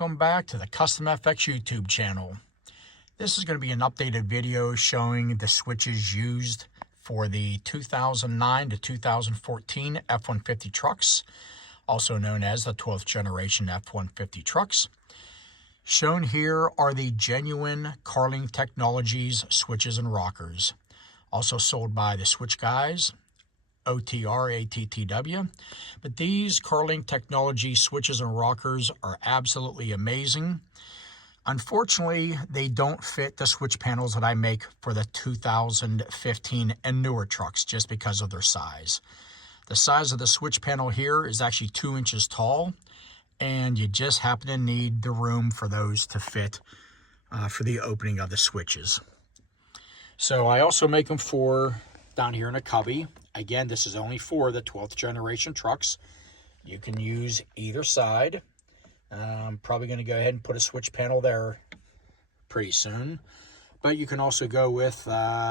welcome back to the KustomFX YouTube channel. This is going to be an updated video showing the switches used for the 2009 to 2014 F-150 trucks, also known as the 12th generation F-150 trucks. Shown here are the genuine Carling Technologies switches and rockers, also sold by the Switch Guys, OTRATTW. But these Carling Technology switches and rockers are absolutely amazing. Unfortunately, they don't fit the switch panels that I make for the 2015 and newer trucks just because of their size. The size of the switch panel here is actually 2 inches tall, and you just happen to need the room for those to fit for the opening of the switches. So I also make them for down here in a cubby. Again, this is only for the 12th generation trucks. You can use either side. I'm probably going to go ahead and put a switch panel there pretty soon. But you can also go with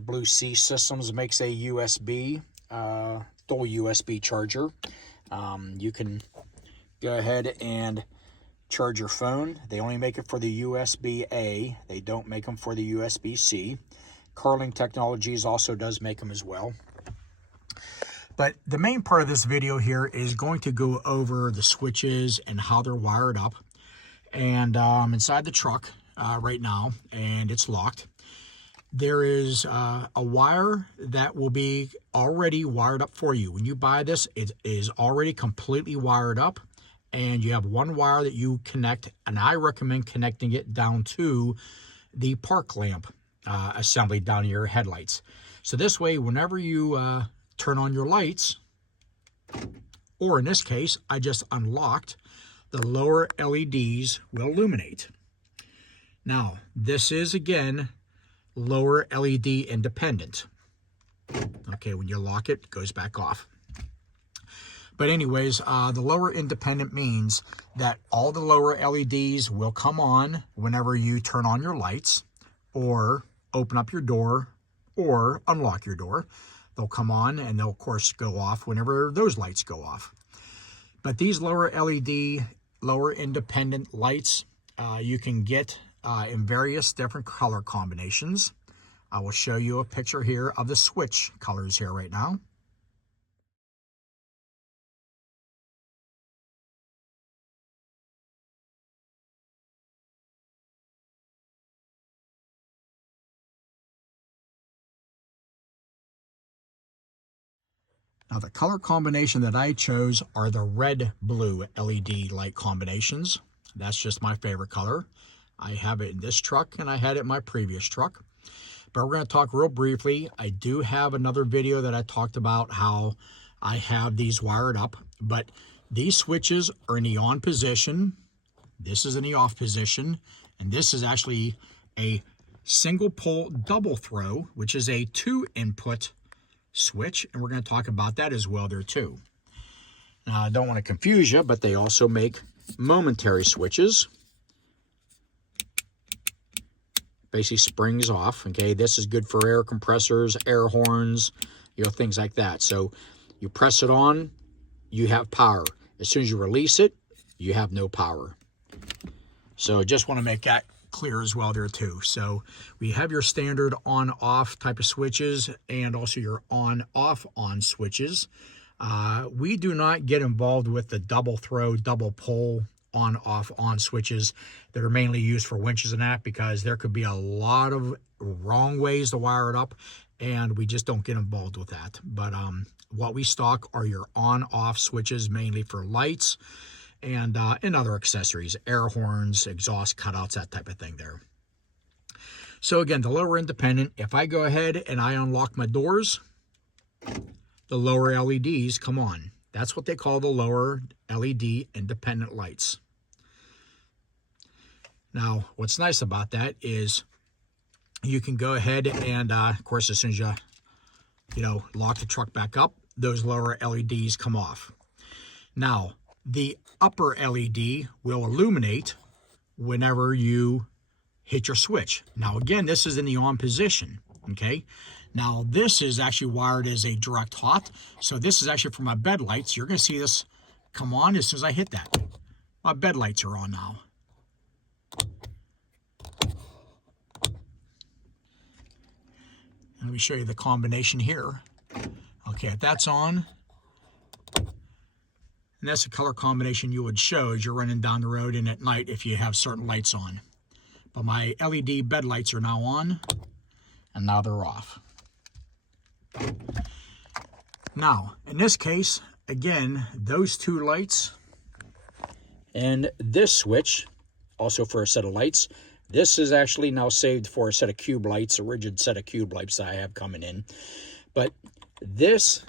Blue Sea Systems. It makes a USB, dual USB charger. You can go ahead and charge your phone. They only make it for the USB-A. They don't make them for the USB-C. Carling Technologies also does make them as well. But the main part of this video here is going to go over the switches and how they're wired up. And inside the truck right now, and it's locked, there is a wire that will be already wired up for you. When you buy this, it is already completely wired up, and you have one wire that you connect, and I recommend connecting it down to the park lamp assembly down your headlights. So this way, whenever you turn on your lights, or in this case, I just unlocked, the lower LEDs will illuminate. Now, this is, again, lower LED independent. Okay, when you lock it, it goes back off. But anyways, the lower independent means that all the lower LEDs will come on whenever you turn on your lights, or open up your door, or unlock your door. They'll come on, and they'll, of course, go off whenever those lights go off. But these lower LED, lower independent lights, you can get in various different color combinations. I will show you a picture here of the switch colors here right now. Now, the color combination that I chose are the red-blue LED light combinations. That's just my favorite color. I have it in this truck, and I had it in my previous truck. But we're going to talk real briefly. I do have another video that I talked about how I have these wired up. But these switches are in the on position. This is in the off position. And this is actually a single pole double throw, which is a 2-input switch, and we're going to talk about that as well there too. Now, I don't want to confuse you, but they also make momentary switches. Basically springs off. Okay, this is good for air compressors, air horns, things like that. So you press it on, you have power. As soon as you release it, you have no power. So just want to make that clear as well there too. So we have your standard on-off type of switches, and also your on-off-on switches. We do not get involved with the double throw, double pole on-off-on switches that are mainly used for winches and that, because there could be a lot of wrong ways to wire it up, and we just don't get involved with that. But what we stock are your on-off switches, mainly for lights and other accessories, air horns, exhaust cutouts, that type of thing there. So again, the lower independent, if I go ahead and I unlock my doors, the lower LEDs come on. That's what they call the lower LED independent lights. Now, what's nice about that is you can go ahead and, of course, as soon as you lock the truck back up, those lower LEDs come off. Now, the upper LED will illuminate whenever you hit your switch. Now, again, this is in the on position, okay? Now, this is actually wired as a direct hot, so this is actually for my bed lights. You're going to see this come on as soon as I hit that. My bed lights are on now. Let me show you the combination here. Okay, if that's on, and that's the color combination you would show as you're running down the road and at night if you have certain lights on. But my LED bed lights are now on, and now they're off. Now, in this case, again, those two lights and this switch, also for a set of lights. This is actually now saved for a set of cube lights, a rigid set of cube lights that I have coming in. But this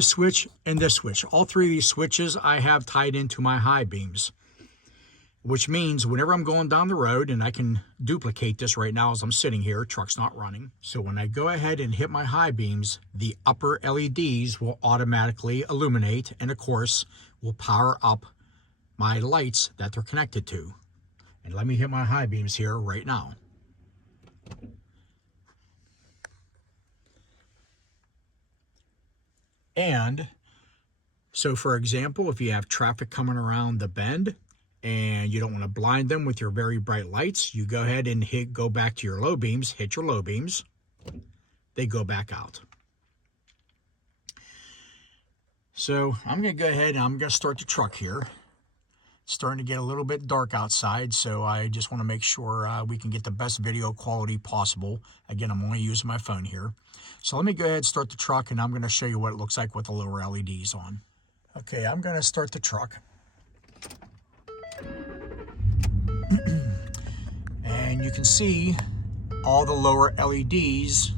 switch, and this switch, all three of these switches I have tied into my high beams, which means whenever I'm going down the road, and I can duplicate this right now as I'm sitting here, truck's not running. So when I go ahead and hit my high beams, the upper LEDs will automatically illuminate, and of course will power up my lights that they're connected to. And let me hit my high beams here right now. And so for example, if you have traffic coming around the bend and you don't want to blind them with your very bright lights, you go ahead and go back to your low beams, hit your low beams, they go back out. So I'm going to go ahead and I'm going to start the truck here. It's starting to get a little bit dark outside, so I just want to make sure we can get the best video quality possible. Again, I'm only using my phone here. So let me go ahead and start the truck, and I'm going to show you what it looks like with the lower LEDs on. Okay, I'm going to start the truck. And you can see all the lower LEDs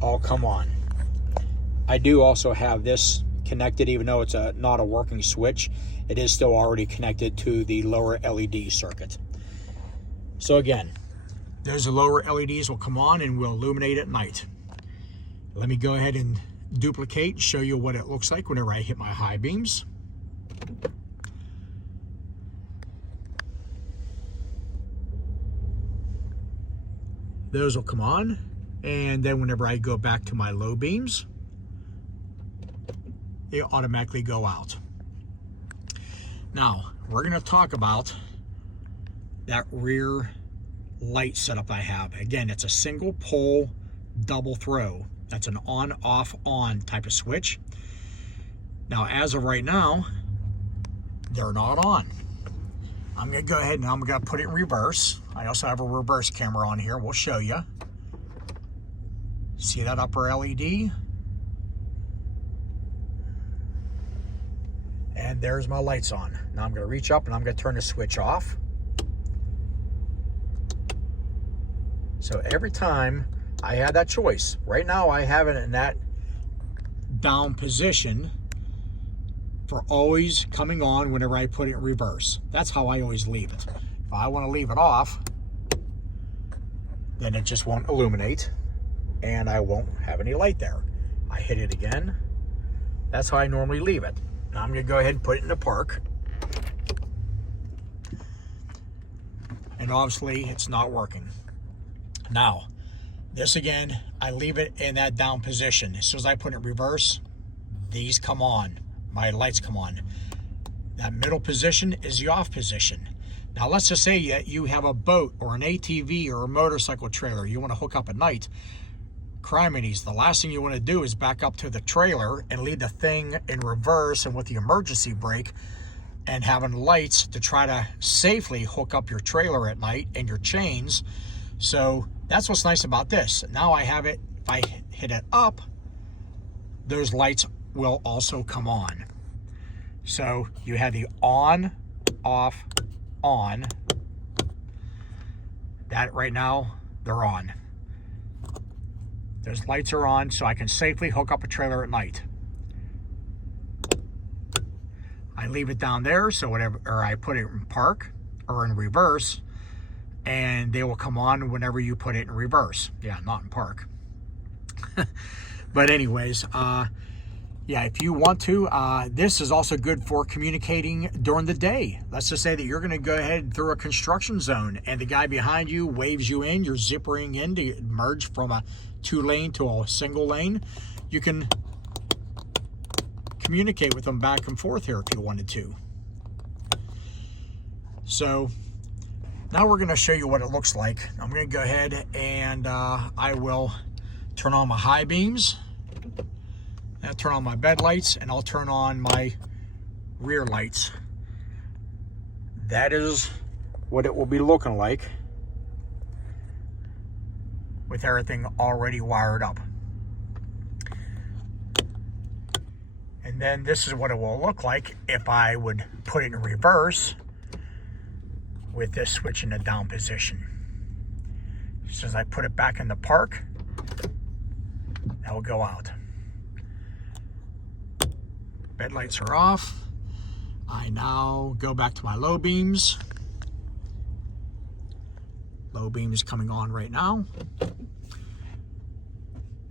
all come on. I do also have this connected, even though it's not a working switch, it is still already connected to the lower LED circuit. So again, those lower LEDs will come on and will illuminate at night. Let me go ahead and duplicate and show you what it looks like whenever I hit my high beams. Those will come on, and then whenever I go back to my low beams, they automatically go out. Now, we're going to talk about that rear light setup I have. Again, it's a single pole double throw. That's an on, off, on type of switch. Now, as of right now, they're not on. I'm going to go ahead and I'm going to put it in reverse. I also have a reverse camera on here. We'll show you. See that upper LED? And there's my lights on. Now I'm going to reach up and I'm going to turn the switch off. So every time I had that choice, right now I have it in that down position for always coming on whenever I put it in reverse. That's how I always leave it. If I want to leave it off, then it just won't illuminate and I won't have any light there. I hit it again. That's how I normally leave it. Now I'm going to go ahead and put it in the park. And obviously it's not working. Now, this again, I leave it in that down position. As soon as I put it in reverse, these come on. My lights come on. That middle position is the off position. Now let's just say you have a boat or an ATV or a motorcycle trailer you want to hook up at night. Criminies, the last thing you want to do is back up to the trailer and leave the thing in reverse and with the emergency brake and having lights to try to safely hook up your trailer at night and your chains. So that's what's nice about this. Now I have it, if I hit it up, those lights will also come on. So you have the on, off, on. That right now, they're on. Those lights are on, so I can safely hook up a trailer at night. I leave it down there, so whatever, or I put it in park or in reverse, and they will come on whenever you put it in reverse. Yeah, not in park. But anyways, yeah, if you want to, this is also good for communicating during the day. Let's just say that you're going to go ahead through a construction zone and the guy behind you waves you in, you're zippering in to merge from a 2-lane to a single lane. You can communicate with them back and forth here if you wanted to. So Now we're going to show you what it looks like. I'm going to go ahead and I will turn on my high beams. I'll turn on my bed lights, and I'll turn on my rear lights. That is what it will be looking like with everything already wired up. And then this is what it will look like if I would put it in reverse with this switch in the down position. Just as I put it back in the park, that will go out. Bed lights are off. I now go back to my low beams. Low beams coming on right now.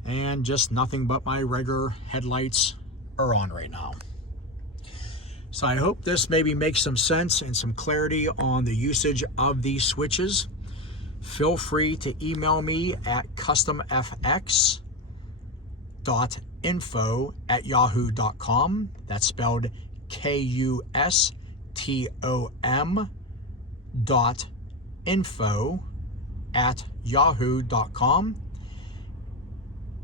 And just nothing but my regular headlights are on right now. So I hope this maybe makes some sense and some clarity on the usage of these switches. Feel free to email me at KustomFX.info@yahoo.com. That's spelled KUSTOM.info@yahoo.com.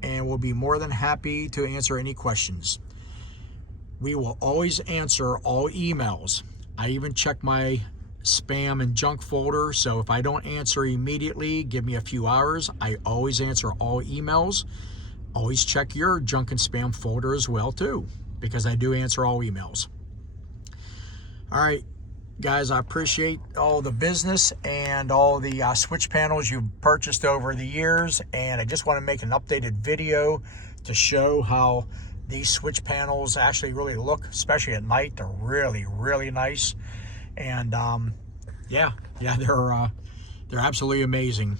And we'll be more than happy to answer any questions. We will always answer all emails. I even check my spam and junk folder, so if I don't answer immediately, give me a few hours. I always answer all emails. Always check your junk and spam folder as well too, because I do answer all emails. All right, guys, I appreciate all the business and all the switch panels you've purchased over the years, and I just want to make an updated video to show how these switch panels actually really look, especially at night. They're really, really nice. And yeah, they're absolutely amazing.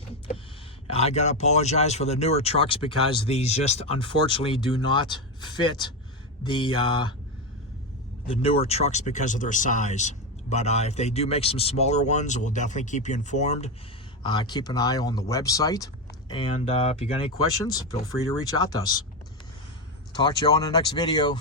I gotta apologize for the newer trucks because these just unfortunately do not fit the newer trucks because of their size. But if they do make some smaller ones, we'll definitely keep you informed. Keep an eye on the website. And if you got any questions, feel free to reach out to us. Talk to you on the next video.